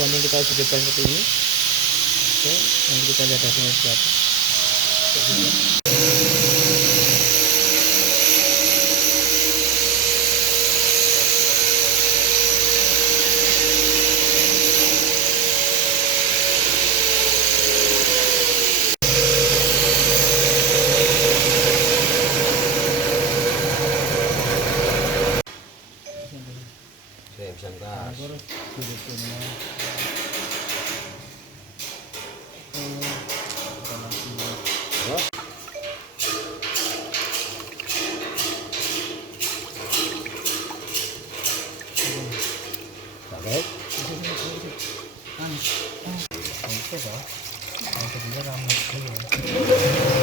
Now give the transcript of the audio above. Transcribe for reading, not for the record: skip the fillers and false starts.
pokoknya kita hidupkan seperti ini. Oke, nanti kita lihat hasilnya seperti apa. Oke, bisa keras. Terus? Oke. Kan, itu kok. Yang kedua rambut dulu.